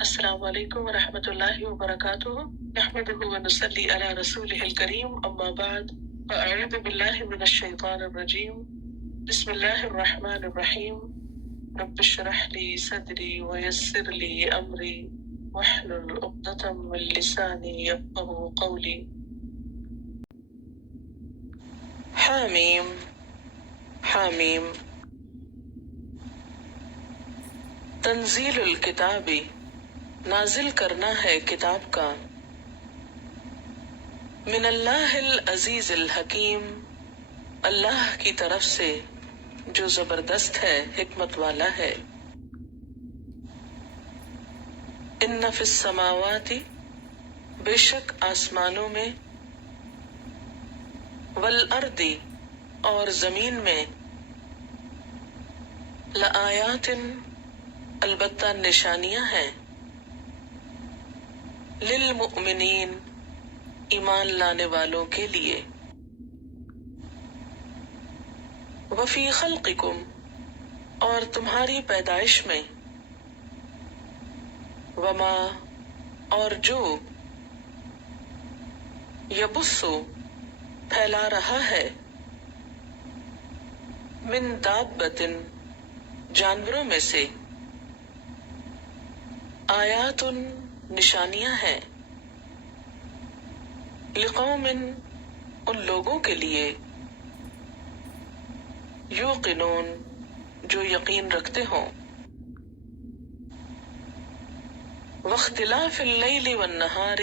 السلام علیکم ورحمۃ اللہ وبرکاتہ نحمده ونصلی علی رسوله الکریم اما بعد فاعوذ باللہ من الشیطان الرجیم بسم اللہ الرحمن الرحیم رب اشرح لی صدری ویسر لی امری واحلل عقدۃ من لسانی یفقهوا قولی حامیم حامیم تنزیل الکتابی نازل کرنا ہے کتاب کا من اللہ العزیز الحکیم اللہ کی طرف سے جو زبردست ہے حکمت والا ہے ان فی السماوات بے شک آسمانوں میں والارض اور زمین میں لآیات البتہ نشانیاں ہیں للمؤمنین ایمان لانے والوں کے لیے وفی خلقکم اور تمہاری پیدائش میں وما اور جو یبث پھیلا رہا ہے من دابۃ جانوروں میں سے آیات نشانیاں ہیں لقوم ان لوگوں کے لیے یوقنون جو یقین رکھتے ہوں واختلاف اللیل والنہار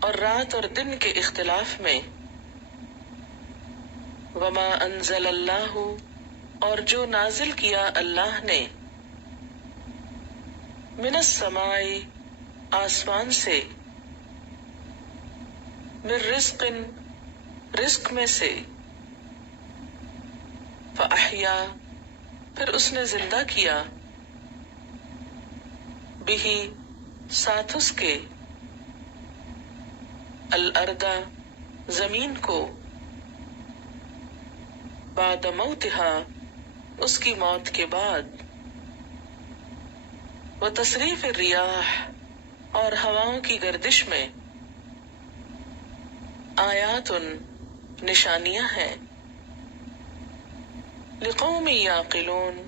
اور رات اور دن کے اختلاف میں وما انزل اللہ اور جو نازل کیا اللہ نے من السماء آسمان سے من رزق رزق میں سے فاحیا پھر اس نے زندہ کیا بہی ساتھ اس کے الارض زمین کو بعد موتها اس کی موت کے بعد وتصریف الریاح اور ہواؤں کی گردش میں آیات نشانیاں ہیں لقوم یعقلون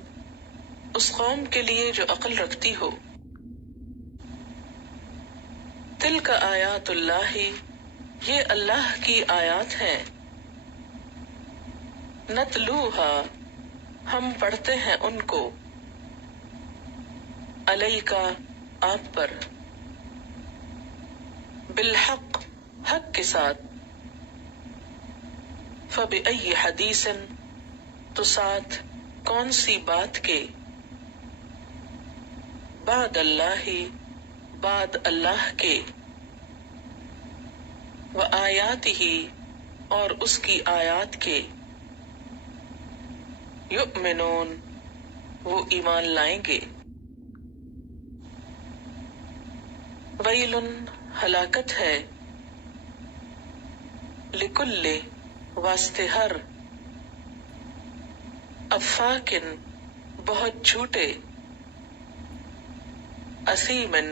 اس قوم کے لیے جو عقل رکھتی ہو تلک آیات اللہ یہ اللہ کی آیات ہیں نتلوہا ہم پڑھتے ہیں ان کو علیکا آپ پر بالحق حق کے ساتھ فبأی حدیث تو ساتھ کون سی بات کے بعد اللہ بعد اللہ کے وآیاتہ اور اس کی آیات کے یؤمنون وہ ایمان لائیں گے ویل ہلاکت ہے لکل واسطے ہر افاکن بہت جھوٹے اثیمن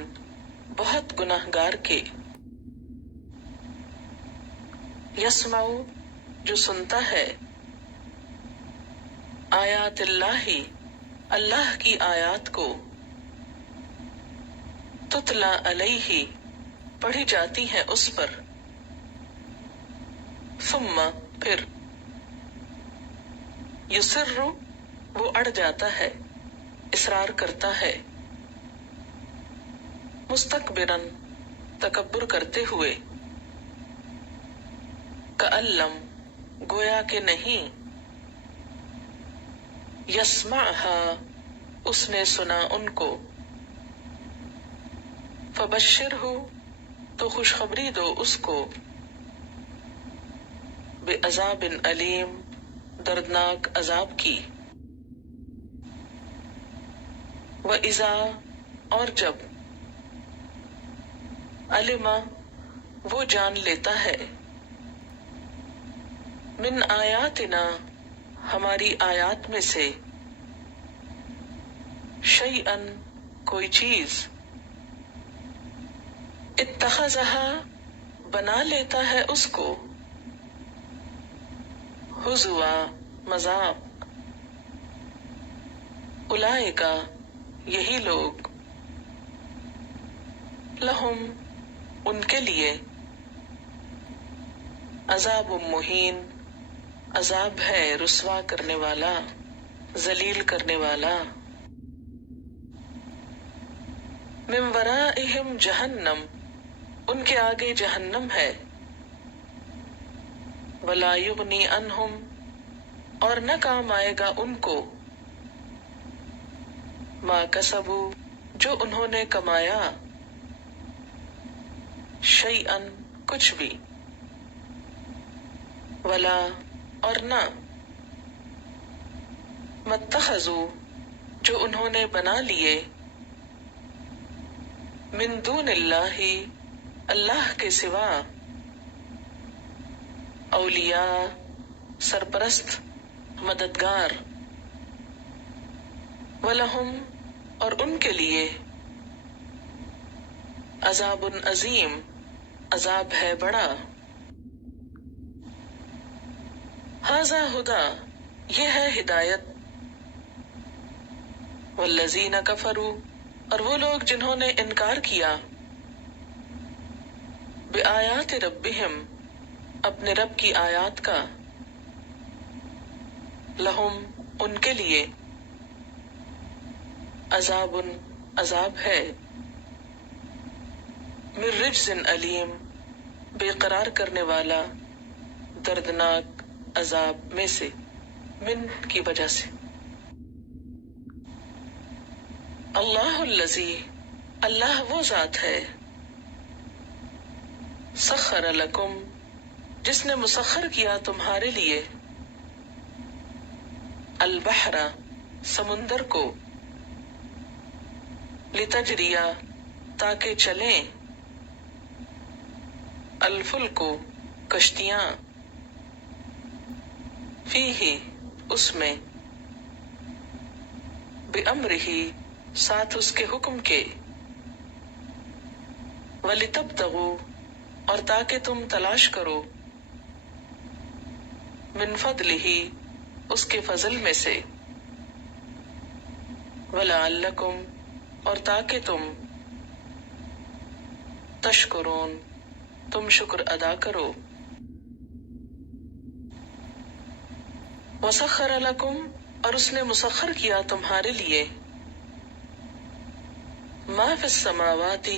بہت گناہگار کے یسمع جو سنتا ہے آیات اللہ اللہ کی آیات کو تتلا علیہ پڑھی جاتی ہیں اس پر ثم پھر یسر وہ اڑ جاتا ہے اصرار کرتا ہے مستکبرن تکبر کرتے ہوئے کألم گویا کہ نہیں یسمعها اس نے سنا ان کو فبشرہ تو خوشخبری دو اس کو بعذاب علیم دردناک عذاب کی وَإِذَا اور جب علما وہ جان لیتا ہے من آیاتنا ہماری آیات میں سے شیئن کوئی چیز، اتخذہا بنا لیتا ہے اس کو، ہزوا مذاق، اولئک یہی لوگ، لہم ان کے لیے، عذاب مہین عذاب ہے رسوا کرنے والا، ذلیل کرنے والا، من ورائہم جہنم ان کے آگے جہنم ہے، ولا یغنی عنہم اور نہ کام آئے گا ان کو، ما کسبوا جو انہوں نے کمایا، شیئن کچھ بھی، ولا اور نہ، متخذوا جو انہوں نے بنا لیے، من دون اللہ اللہ کے سوا، اولیاء سرپرست مددگار، وَلَهُمْ اور ان کے لیے، عذاب عظیم عذاب ہے بڑا، ھذا ھدی یہ ہے ہدایت، والذین کفروا اور وہ لوگ جنہوں نے انکار کیا، بآیات ربہم اپنے رب کی آیات کا، لہم ان کے لیے، عذاب عذاب ہے، من رجز علیم بے قرار کرنے والا دردناک عذاب میں سے، من کی وجہ سے، اللہ الذی اللہ وہ ذات ہے، سخر لکم جس نے مسخر کیا تمہارے لیے، البحر سمندر کو، لتجریا تاکہ چلیں، الفلک کشتیاں، فیہ اس میں، بامرہ ساتھ اس کے حکم کے، ولتبتغوا اور تاکہ تم تلاش کرو، من فضلہ اس کے فضل میں سے، ولعلکم اور تاکہ تم، تشکرون تم شکر ادا کرو، وسخر لکم اور اس نے مسخر کیا تمہارے لیے، ما فی السماوات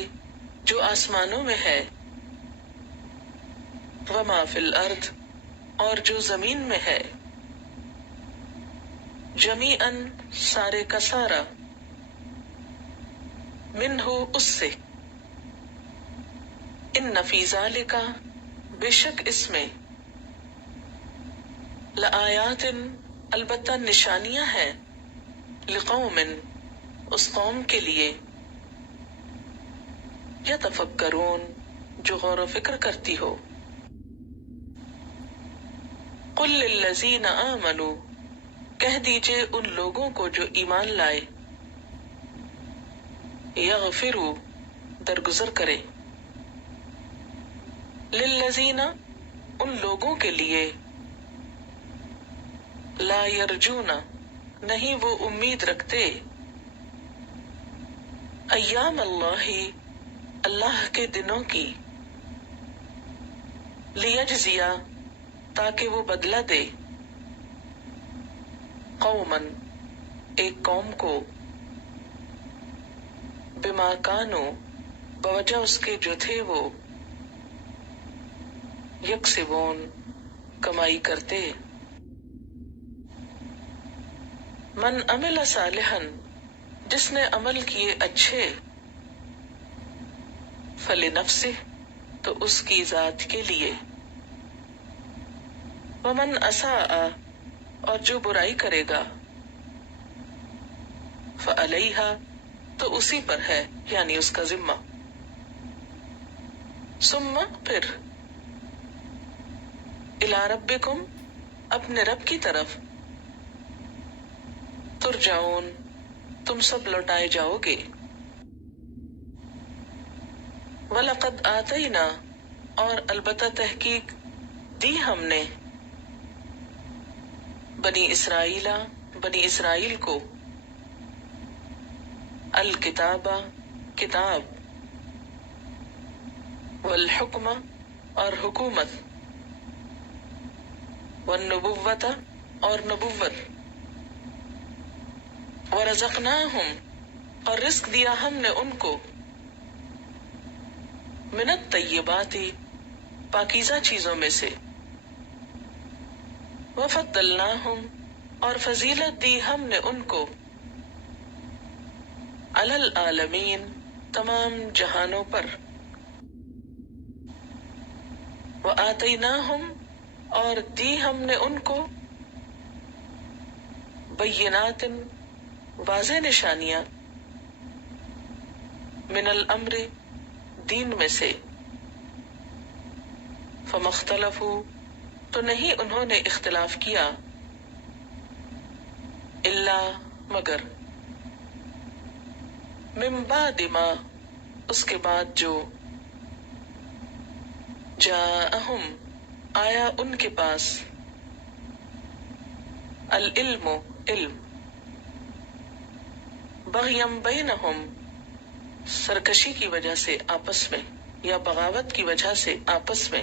جو آسمانوں میں ہے، وما فی الارض اور جو زمین میں ہے، جمیعاً سارے کا سارا، منہ اس سے، ان فی ذالک بے شک اس میں، لآیات البتہ نشانیاں ہیں، لقوم اس قوم کے لیے، یتفکرون جو غور و فکر کرتی ہو، قل للذین آمنوا کہہ دیجئے ان لوگوں کو جو ایمان لائے، یغفروا درگزر کرے، للذین ان لوگوں کے لیے، لا یرجون نہیں وہ امید رکھتے، ایام اللہ اللہ کے دنوں کی، لیجزیا تاکہ وہ بدلہ دے، قوماً ایک قوم کو، بما کانوا بوجہ اس کے جو تھے وہ، یکسبون کمائی کرتے، من عمل صالحا جس نے عمل کیے اچھے، فلنفسہ تو اس کی ذات کے لیے، ومن اساء اور جو برائی کرے گا، فعلیہا تو اسی پر ہے یعنی اس کا ذمہ، ثم پھر، الی ربکم اپنے رب کی طرف، ترجعون تم سب لوٹائے جاؤ گے۔ وَلَقَدْ آتَيْنَا، اور البتہ تحقیق دی ہم نے، بنی اسرائیل کو، الکتاب کتاب، والحکم اور حکومت، والنبوت اور نبوت، ورزقناہم اور رزق دیا ہم نے ان کو، من الطیبات پاکیزہ چیزوں میں سے، وفضلناہم اور فضیلت دی ہم نے ان کو، علی العالمین تمام جہانوں پر، وآتیناہم اور دی ہم نے ان کو، بینات واضح نشانیاں، من الامر دین میں سے، فما اختلفوا تو نہیں انہوں نے اختلاف کیا، الا مگر، من بعد ما اس کے بعد جو، جاءہم آیا ان کے پاس، العلم علم، بغیم بینہم سرکشی کی وجہ سے آپس میں، یا بغاوت کی وجہ سے آپس میں،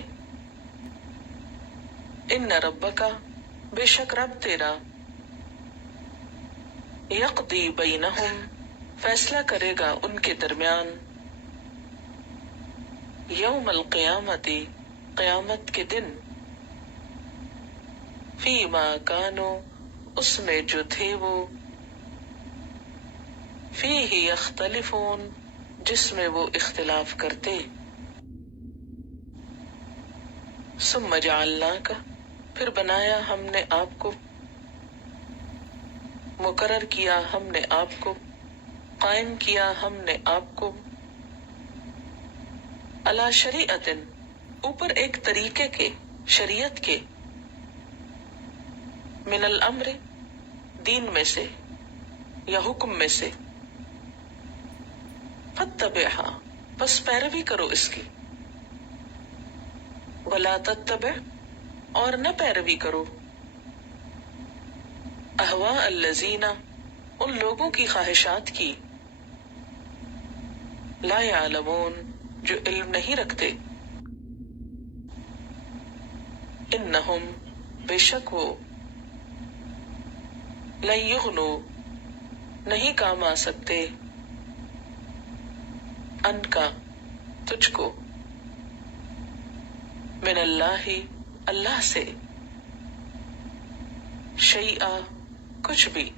ان ربک بے شک رب تیرا، یقضی بینہم فیصلہ کرے گا ان کے درمیان، یوم القیامت قیامت کے دن، فیما کانوا اس میں جو تھے وہ، فیہ یختلفون جس میں وہ اختلاف کرتے، ثم جعلناک پھر بنایا ہم نے آپ کو، مقرر کیا ہم نے آپ کو، قائم کیا ہم نے آپ کو، علی شریعت اوپر ایک طریقے کے، شریعت کے، من الامر دین میں سے یا حکم میں سے، فاتبعھا بس پیروی کرو اس کی، ولا تتبع اور نہ پیروی کرو، اہواء الذین ان لوگوں کی خواہشات کی، لا یعلمون جو علم نہیں رکھتے، انہم بے شک وہ، لن یغنوا نہیں کام آ سکتے، ان کا تجھ کو، من اللہ اللہ سے، شیئا کچھ بھی،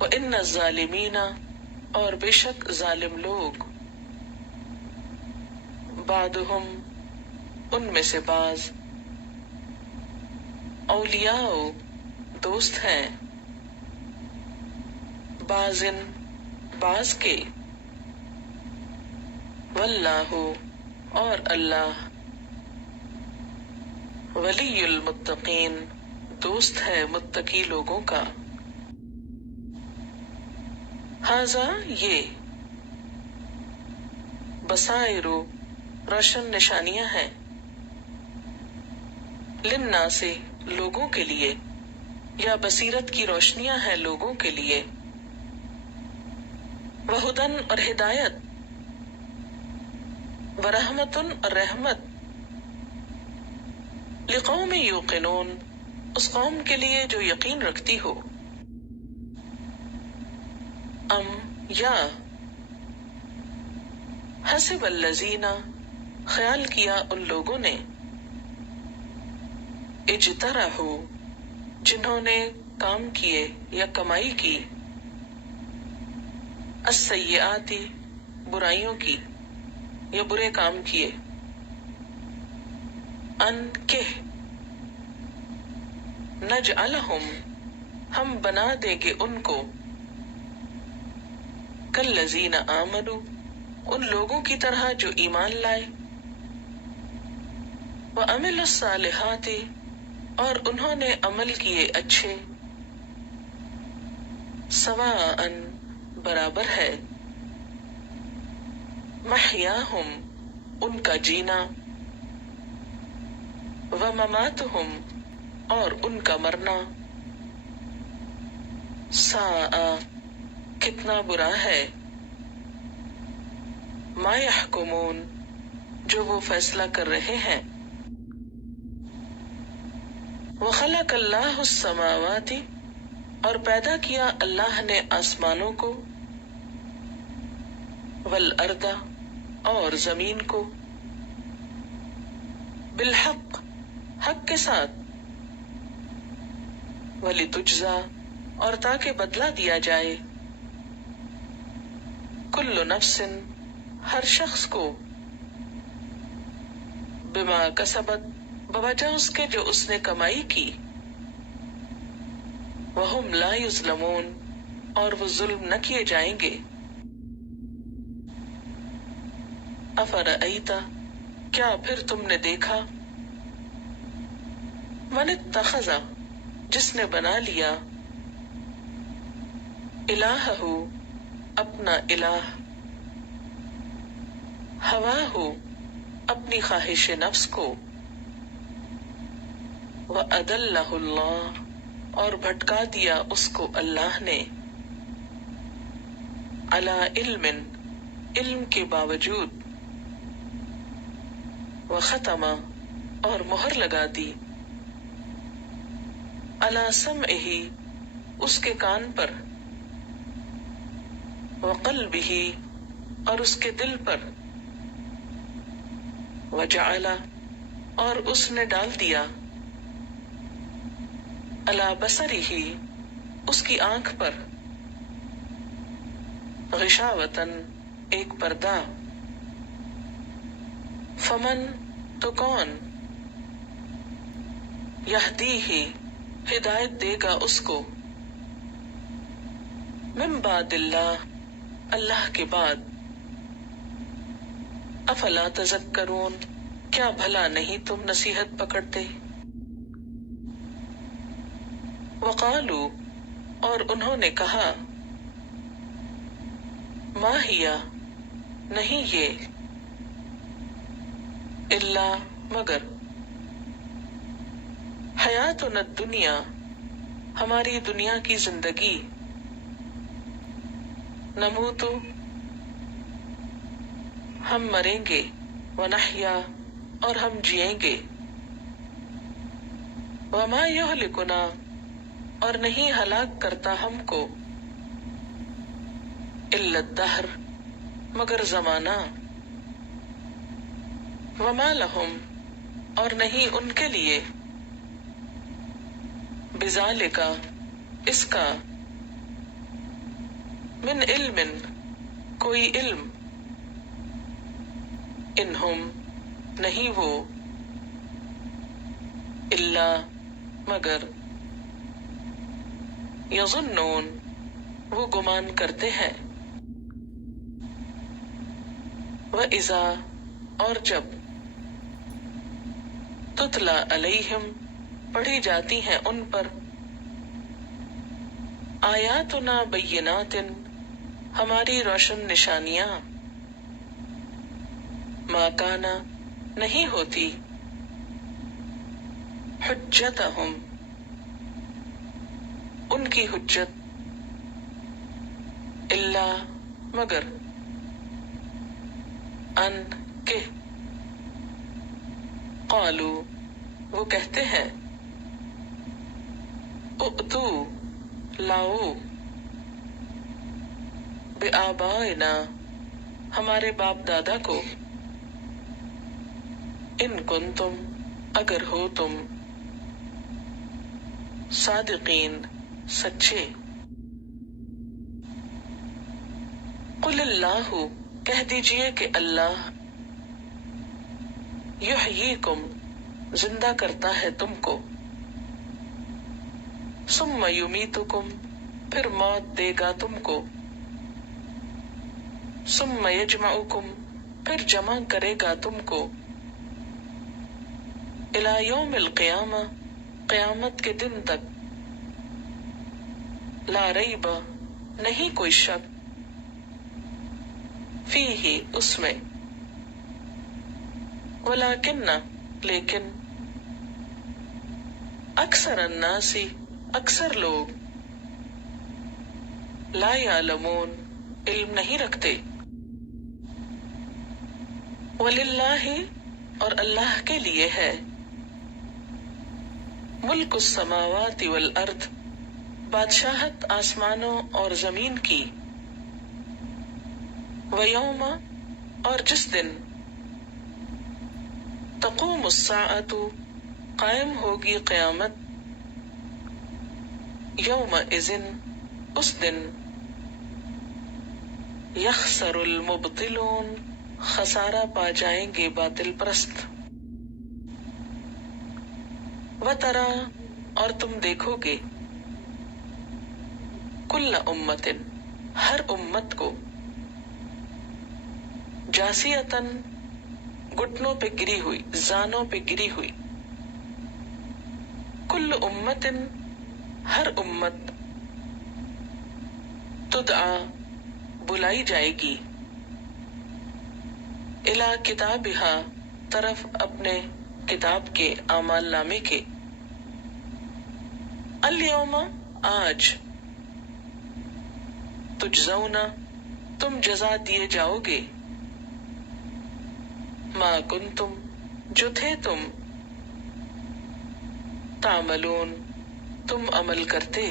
وان الظالمین اور بے شک ظالم لوگ، بعضهم ان میں سے بعض، اولیاء دوست ہیں، بعض کے، واللہ اور اللہ، ولی المتقین دوست ہے متقی لوگوں کا، ھذا یہ، بصائر روشن نشانیاں ہیں، للناس لوگوں کے لیے، یا بصیرت کی روشنیاں ہیں لوگوں کے لیے، وہدن اور ہدایت، ورحمتن اور رحمت، لقوم یوقنون اس قوم کے لیے جو یقین رکھتی ہو، ام یا، حسب الذین خیال کیا ان لوگوں نے، اجترحوا جنہوں نے کام کیے یا کمائی کی، السیئات برائیوں کی یا برے کام کیے، ان کہ، نجعلہم ہم بنا دیں گے ان کو، کالذین آمنوا ان لوگوں کی طرح جو ایمان لائے، وعملوا الصالحات اور انہوں نے عمل کیے اچھے، سواءً برابر ہے، محیاہم ان کا جینا، ومماتہم اور ان کا مرنا، ساء کتنا برا ہے، ما یحکمون جو وہ فیصلہ کر رہے ہیں۔ وخلق اللہ السماوات اور پیدا کیا اللہ نے آسمانوں کو، والارض اور زمین کو، بالحق حق کے ساتھ، ولتجزا اور تاکہ بدلہ دیا جائے، کل نفس ہر شخص کو، بما کسبت بوجہ اس کے جو اس نے کمائی کی، وہم لا یظلمون اور وہ ظلم نہ کیے جائیں گے۔ افرأیت کیا پھر تم نے دیکھا، من اتخذ جس نے بنا لیا، الہہ اپنا الہ، ہواہ اپنی خواہش نفس کو، وَأَضَلَّهُ اللَّهُ اور بھٹکا دیا اس کو اللہ نے، عَلَى علم علم کے باوجود، وختم اور مہر لگا دی، عَلَى سمعہ اس کے کان پر، وقلبہ اور اس کے دل پر، وجعل اور اس نے ڈال دیا، عَلَى بصرہ اس کی آنکھ پر، غشاوۃً ایک پردہ، فمن تو کون، یہدیہ ہدایت دے گا اس کو، من بعد اللہ اللہ کے بعد، افلا تذکرون کیا بھلا نہیں تم نصیحت پکڑتے۔ وقالوا اور انہوں نے کہا، ما ہیا نہیں یہ، الا مگر، حیاتنا الدنیا ہماری دنیا کی زندگی، نموت ہم مریں گے، ونحیا اور ہم جئیں گے، وما یہلکنا اور نہیں ہلاک کرتا ہم کو، الا الدہر مگر زمانہ، وما لہم اور نہیں ان کے لیے، بذالک اس کا، من علم کوئی علم، انہم نہیں وہ، الا مگر، یظنون وہ گمان کرتے ہیں، وَإِذَا اور جب، تتلی علیہم پڑھی جاتی ہیں ان پر، آیاتنا بینات ہماری روشن نشانیاں، ما کانا نہیں ہوتی، حجتہم ان کی حجت، الا مگر، ان کہ، قالو وہ کہتے ہیں، اُؤْتُو لاؤ، بآبائنا ہمارے باپ دادا کو، ان کنتم اگر ہو تم، صادقین سچے۔ قل اللہ کہہ دیجئے کہ اللہ، یحییکم زندہ کرتا ہے تم کو، ثم یمیتکم پھر موت دے گا تم کو، ثم یجمعکم پھر جمع کرے گا تم کو، الی یوم القیامہ قیامت کے دن تک، لا ریب نہیں کوئی شک، فیہ اس میں، ولیکن لیکن، اکثر الناس اکثر لوگ، لا یعلمون علم نہیں رکھتے، وللہ اور اللہ کے لیے ہے، ملک السماوات والارض بادشاہت آسمانوں اور زمین کی، ویوم اور جس دن، تقوم الساعۃ قائم ہوگی قیامت، یومئذ اس دن، یخسر المبطلون خسارہ پا جائیں گے باطل پرست، وترا اور تم دیکھو گے، کل امت ہر امت کو، جاسیتن گھٹنوں پہ گری ہوئی، زانوں پہ گری ہوئی، کل امت ہر امت، تدعا بلائی جائے گی، الی کتابہا طرف اپنے کتاب کے، اعمال نامے کے، الیوم آج، تجزون تم جزا دیے جاؤ گے، ما کنتم جو تھے تم، تعملون تم عمل کرتے،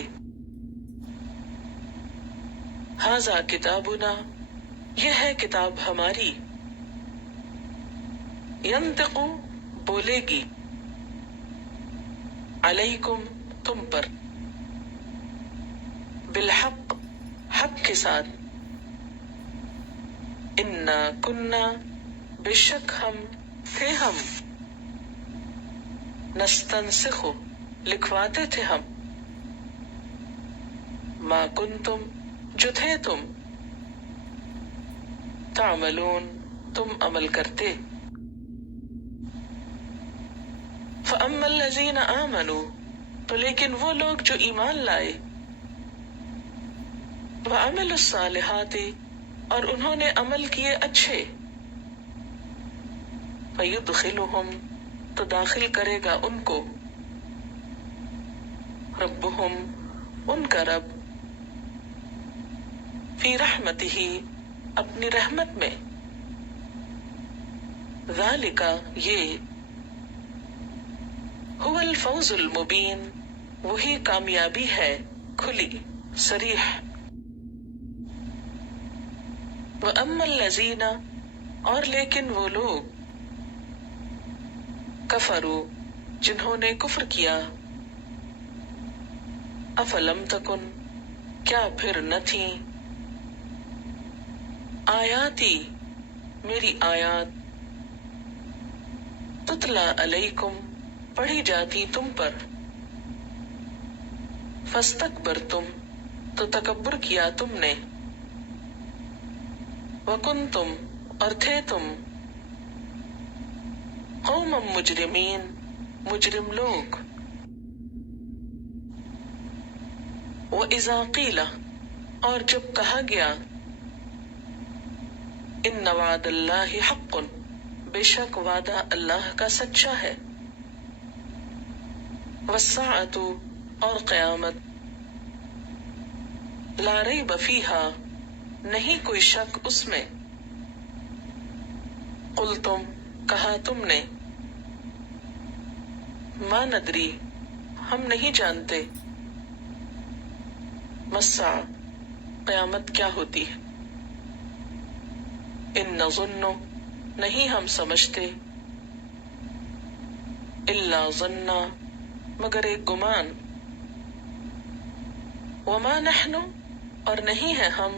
ھذا کتابنا یہ ہے کتاب ہماری، ینطق بولے گی، علیکم تم پر، بالحق حق کے ساتھ، انا کننا بے شک ہم تھے ہم، نستنسخ لکھواتے تھے ہم، ما کنتم جو تھے تم، تعملون تم عمل کرتے، فاما الذین آمنوا تو لیکن وہ لوگ جو ایمان لائے، وعملوا الصالحات اور انہوں نے عمل کیے اچھے، فیدخلہم تو داخل کرے گا ان کو، ربہم ان کا رب، فی رحمتہ اپنی رحمت میں، ذالک یہ، هو الفوز المبین وہی کامیابی ہے کھلی صریح، وَأَمَّا الَّذِينَ اور لیکن وہ لوگ، کفروا جنہوں نے کفر کیا، افلم تکن کیا پھر نہ تھیں، آیاتی میری آیات، تتلا علیکم پڑھی جاتی تم پر، فاستکبرتم تو تکبر کیا تم نے، وکنتم اور تھے تم، قوما مجرمین مجرم لوگ، وَإِذَا قِيلَ اور جب کہا گیا، ان وعد اللہ حق بے شک وعدہ اللہ کا سچا ہے، والساعۃ اور قیامت، لا ریب فیہا نہیں کوئی شک اس میں، قلتم کہا تم نے، ما ندری ہم نہیں جانتے، مساء قیامت کیا ہوتی ہے، ان نظن نہیں ہم سمجھتے، الا ظنا مگر ایک گمان، وما نحن اور نہیں ہے ہم،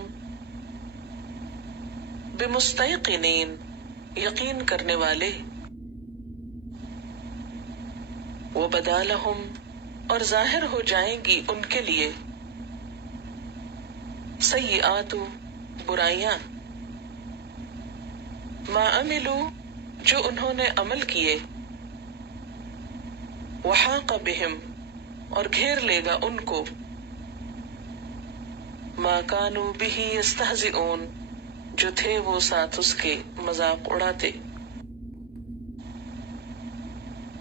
بمستيقنین یقین کرنے والے، وبدا لہم اور ظاہر ہو جائیں گی ان کے لیے، سیئات برائیاں، ما عملوا جو انہوں نے عمل کیے، وحاق بہم اور گھیر لے گا ان کو، ما کانوا بہ یستہزئون، جو تھے وہ ساتھ اس کے مذاق اڑاتے۔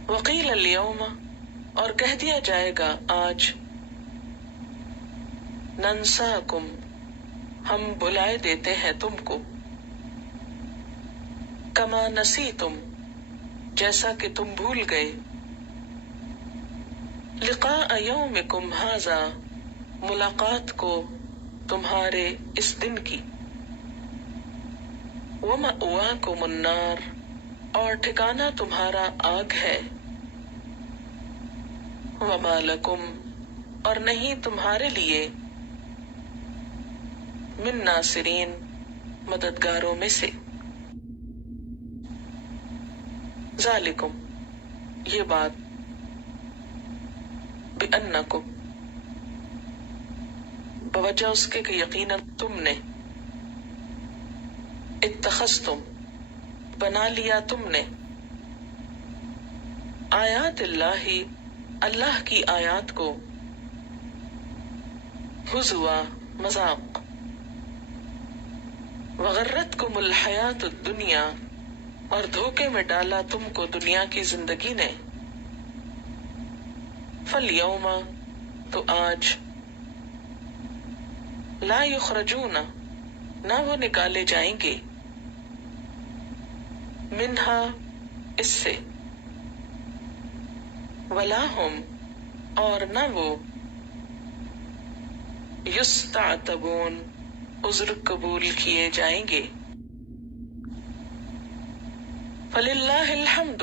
وقیل الیوم، اور کہہ دیا جائے گا آج، ننساکم، ہم بلائے دیتے ہیں تم کو، کما نسیتم، جیسا کہ تم بھول گئے، لقاء یومکم ھذا، ملاقات کو تمہارے اس دن کی، ومأواکم النار، اور ٹھکانہ تمہارا آگ ہے، وما لکم، اور نہیں تمہارے لیے، من ناصرین، مددگاروں میں سے۔ ذالکم، یہ بات، بأنکم، بوجہ اس کے کہ یقیناً تم نے، اتخذتم، بنا لیا تم نے، آیات اللہ، اللہ کی آیات کو، ہزوا، مذاق، وغرتکم الحیات الدنیا، اور دھوکے میں ڈالا تم کو دنیا کی زندگی نے، فالیوم، تو آج، لا یخرجون، نہ وہ نکالے جائیں گے، منہا، اس سے، ولا ہم، اور نہ وہ، یستعتبون، عذر قبول کیے جائیں گے۔ فللہ الحمد،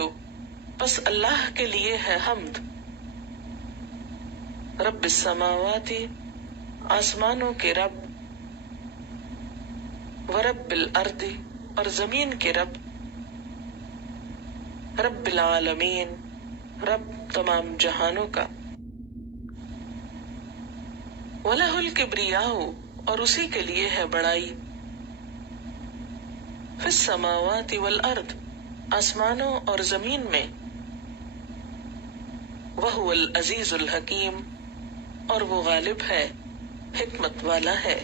پس اللہ کے لیے ہے حمد، رب السماوات، آسمانوں کے رب، ورب الارض، اور زمین کے رب، رب العالمین، رب تمام جہانوں کا، وَلَهُ الْكِبْرِيَاءُ، اور اسی کے لیے ہے بڑائی، فِي السَّمَاوَاتِ وَالْأَرْضِ، آسمانوں اور زمین میں، وَهُوَ الْعَزِيزُ الْحَكِيمُ، اور وہ غالب ہے، حکمت والا ہے۔